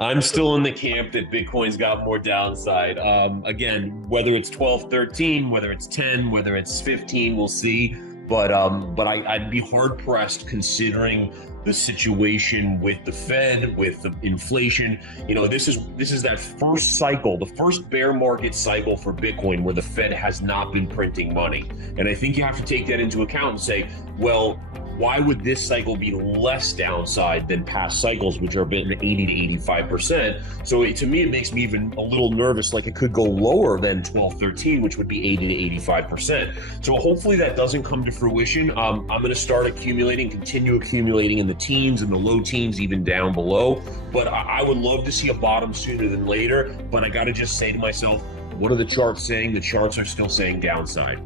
I'm still in the camp that Bitcoin's got more downside. Again, whether it's 12, 13, whether it's 10, whether it's 15, we'll see. I'd be hard pressed considering the situation with the Fed, with the inflation. This is that first cycle, the first bear market cycle for Bitcoin where the Fed has not been printing money. And I think you have to take that into account and say, well, why would this cycle be less downside than past cycles, which are been 80 to 85%? So to me, it makes me even a little nervous, like it could go lower than 12, 13, which would be 80 to 85%. So hopefully that doesn't come to fruition. I'm going to start accumulating, continue accumulating in the teens and the low teens, even down below. But I would love to see a bottom sooner than later. But I got to just say to myself, what are the charts saying? The charts are still saying downside.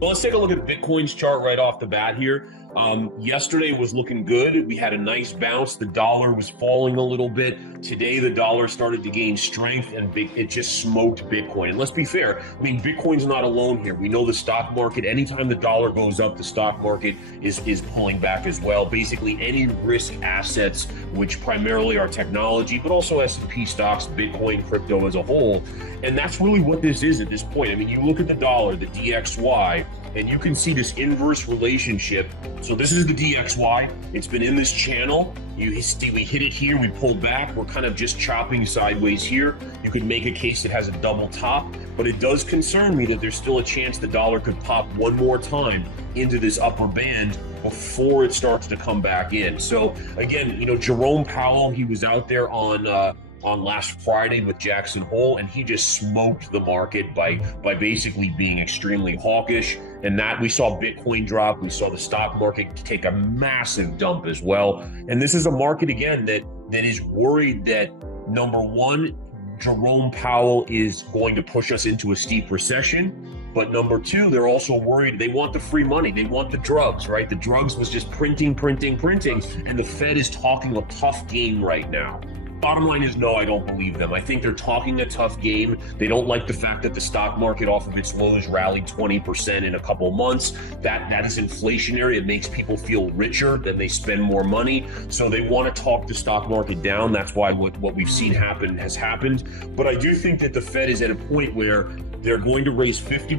Well, let's take a look at Bitcoin's chart right off the bat here. Yesterday was looking good. We had a nice bounce. The dollar was falling a little bit. Today, the dollar started to gain strength and it just smoked Bitcoin. And let's be fair. I mean, Bitcoin's not alone here. We know the stock market, anytime the dollar goes up, the stock market is pulling back as well. Basically, any risk assets, which primarily are technology, but also S&P stocks, Bitcoin, crypto as a whole. And that's really what this is at this point. I mean, you look at the dollar, the DXY, and you can see this inverse relationship. So this is the DXY. It's been in this channel. You see we hit it here, we pulled back. We're kind of just chopping sideways here. You could make a case that has a double top, but it does concern me that there's still a chance the dollar could pop one more time into this upper band before it starts to come back in. So again, Jerome Powell, he was out there on last Friday with Jackson Hole, and he just smoked the market by basically being extremely hawkish. And that we saw Bitcoin drop, we saw the stock market take a massive dump as well. And this is a market again that is worried that, number one, Jerome Powell is going to push us into a steep recession. But number two, they're also worried. They want the free money. They want the drugs, right? The drugs was just printing. And the Fed is talking a tough game right now. Bottom line is no, I don't believe them. I think they're talking a tough game. They don't like the fact that the stock market off of its lows rallied 20% in a couple of months. That is inflationary. It makes people feel richer, then they spend more money. So they want to talk the stock market down. That's why what we've seen happen has happened. But I do think that the Fed is at a point where they're going to raise 50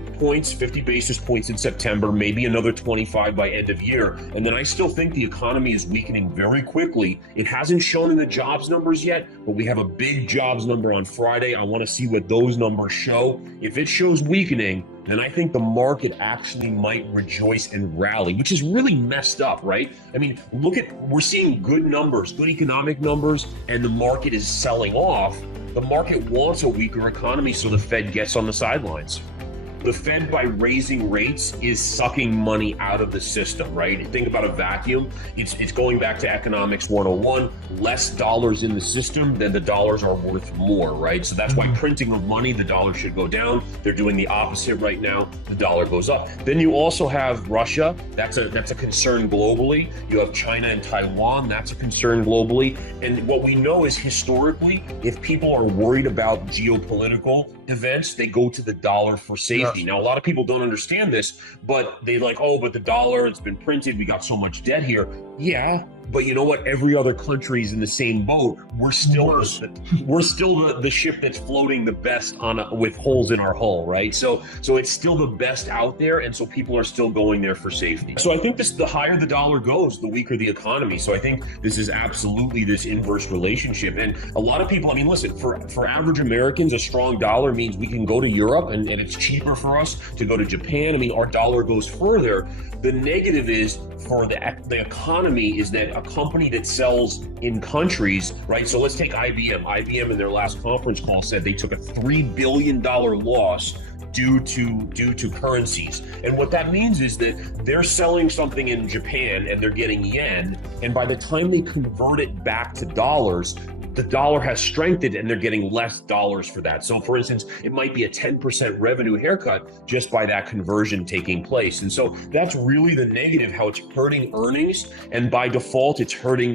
basis points in September, maybe another 25 by end of year. And then I still think the economy is weakening very quickly. It hasn't shown in the jobs numbers yet, but we have a big jobs number on Friday. I want to see what those numbers show. If it shows weakening, then I think the market actually might rejoice and rally, which is really messed up, right? I mean, we're seeing good numbers, good economic numbers, and the market is selling off. The market wants a weaker economy, so the Fed gets on the sidelines. The Fed, by raising rates, is sucking money out of the system, right? Think about a vacuum. It's going back to economics 101. Less dollars in the system, then the dollars are worth more, right? So that's why printing of money, the dollar should go down. They're doing the opposite right now. The dollar goes up. Then you also have Russia. That's a concern globally. You have China and Taiwan. That's a concern globally. And what we know is historically, if people are worried about geopolitical events, they go to the dollar for safety. Now, a lot of people don't understand this, but they but the dollar, it's been printed. We got so much debt here. Yeah. But you know what? Every other country is in the same boat. We're still the ship that's floating the best with holes in our hull, right? So it's still the best out there, and so people are still going there for safety. So I think the higher the dollar goes, the weaker the economy. So I think this is absolutely this inverse relationship. And a lot of people, I mean, listen, for average Americans, a strong dollar means we can go to Europe and it's cheaper for us to go to Japan. I mean, our dollar goes further. The negative is for the economy is that a company that sells in countries, right? So let's take IBM. IBM in their last conference call said they took a $3 billion loss due to currencies. And what that means is that they're selling something in Japan and they're getting yen. And by the time they convert it back to dollars, the dollar has strengthened and they're getting less dollars for that. So for instance, it might be a 10% revenue haircut just by that conversion taking place. And so that's really the negative, how it's hurting earnings. And by default, it's hurting,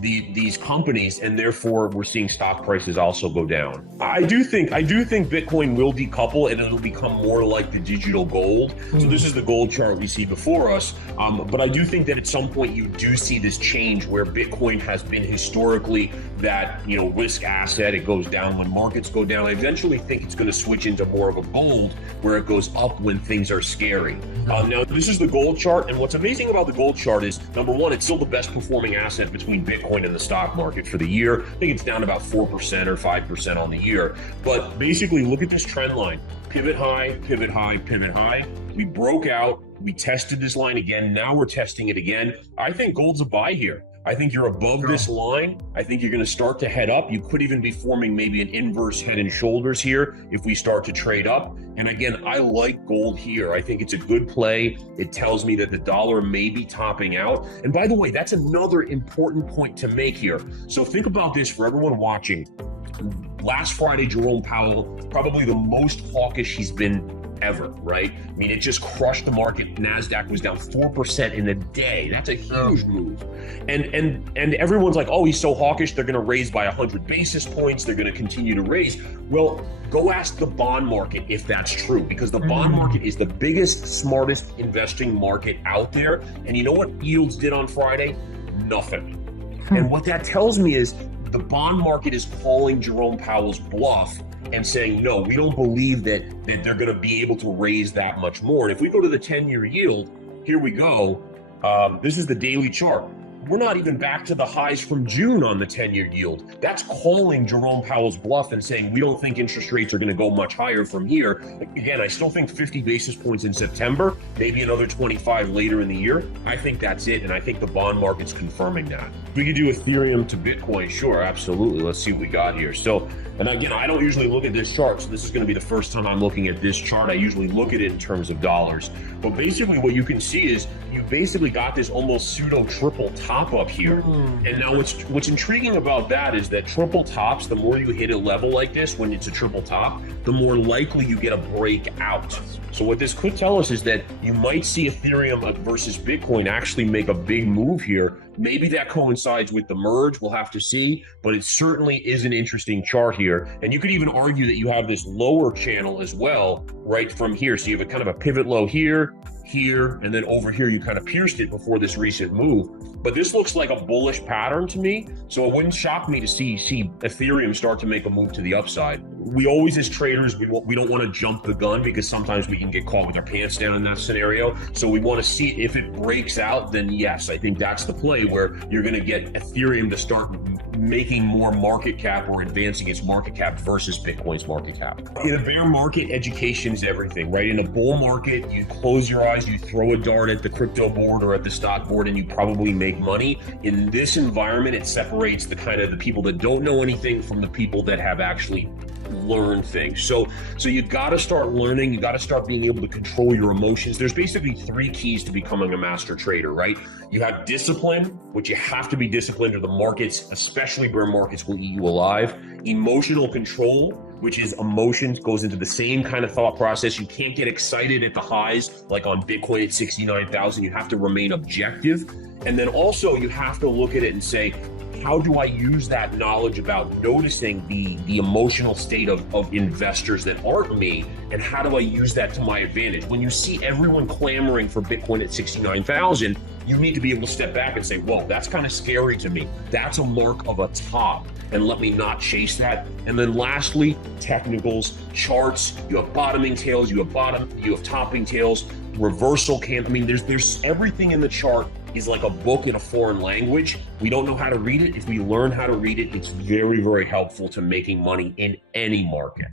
these companies, and therefore we're seeing stock prices also go down. I do think Bitcoin will decouple, and become more like the digital gold. So this is the gold chart we see before us. But I do think that at some point you do see this change where Bitcoin has been historically that, risk asset. It goes down when markets go down. I eventually think it's going to switch into more of a gold where it goes up when things are scary. Now, this is the gold chart. And what's amazing about the gold chart is, number one, it's still the best performing asset between Bitcoin and the stock market for the year. I think it's down about 4% or 5% on the year. But basically, look at this trend line. Pivot high, pivot high, pivot high. We broke out. We tested this line again. Now we're testing it again. I think gold's a buy here. I think you're above this line. I think you're going to start to head up. You could even be forming maybe an inverse head and shoulders here if we start to trade up. And again, I like gold here. I think it's a good play. It tells me that the dollar may be topping out. And by the way, that's another important point to make here. So think about this for everyone watching. Last Friday, Jerome Powell, probably the most hawkish he's been ever, right? I mean, it just crushed the market. NASDAQ was down 4% in a day. That's a huge move. And everyone's like, oh, he's so hawkish, they're going to raise by 100 basis points. They're going to continue to raise. Well, go ask the bond market if that's true, because the bond market is the biggest, smartest investing market out there. And you know what yields did on Friday? Nothing. And what that tells me is the bond market is calling Jerome Powell's bluff and saying, no, we don't believe that they're going to be able to raise that much more. And if we go to the 10-year yield, here we go. This is the daily chart. We're not even back to the highs from June on the 10-year yield. That's calling Jerome Powell's bluff and saying, we don't think interest rates are going to go much higher from here. Again, I still think 50 basis points in September, maybe another 25 later in the year. I think that's it. And I think the bond market's confirming that. We could do Ethereum to Bitcoin. Sure, absolutely. Let's see what we got here. So, and again, I don't usually look at this chart, so this is going to be the first time I'm looking at this chart. I usually look at it in terms of dollars. But basically what you can see is you basically got this almost pseudo triple top up here. And now what's intriguing about that is that triple tops, the more you hit a level like this when it's a triple top, the more likely you get a breakout. So what this could tell us is that you might see Ethereum versus Bitcoin actually make a big move here. Maybe that coincides with the merge, we'll have to see, but it certainly is an interesting chart here. And you could even argue that you have this lower channel as well, right from here. So you have a kind of a pivot low here, and then over here you kind of pierced it before this recent move. But this looks like a bullish pattern to me, so it wouldn't shock me to see Ethereum start to make a move to the upside. We always, as traders, we don't want to jump the gun because sometimes we can get caught with our pants down in that scenario. So we want to see if it breaks out, then yes, I think that's the play where you're going to get Ethereum to start making more market cap or advancing its market cap versus Bitcoin's market cap. In a bear market, education is everything, right? In a bull market, you close your eyes, you throw a dart at the crypto board or at the stock board, and you probably make money. In this environment, it separates the people that don't know anything from the people that have actually learn things. So you got to start learning. You got to start being able to control your emotions. There's basically 3 keys to becoming a master trader, right? You have discipline, which you have to be disciplined or the markets, especially bear markets, will eat you alive. Emotional control, which is emotions, goes into the same kind of thought process. You can't get excited at the highs, like on Bitcoin at 69,000. You have to remain objective. And then also you have to look at it and say, how do I use that knowledge about noticing the emotional state of investors that aren't me, and how do I use that to my advantage? When you see everyone clamoring for Bitcoin at 69,000, you need to be able to step back and say, whoa, that's kind of scary to me. That's a mark of a top, and let me not chase that. And then lastly, technicals, charts. You have bottoming tails, you have topping tails, reversal I mean, there's everything in the chart is like a book in a foreign language. We don't know how to read it. If we learn how to read it, it's very, very helpful to making money in any market.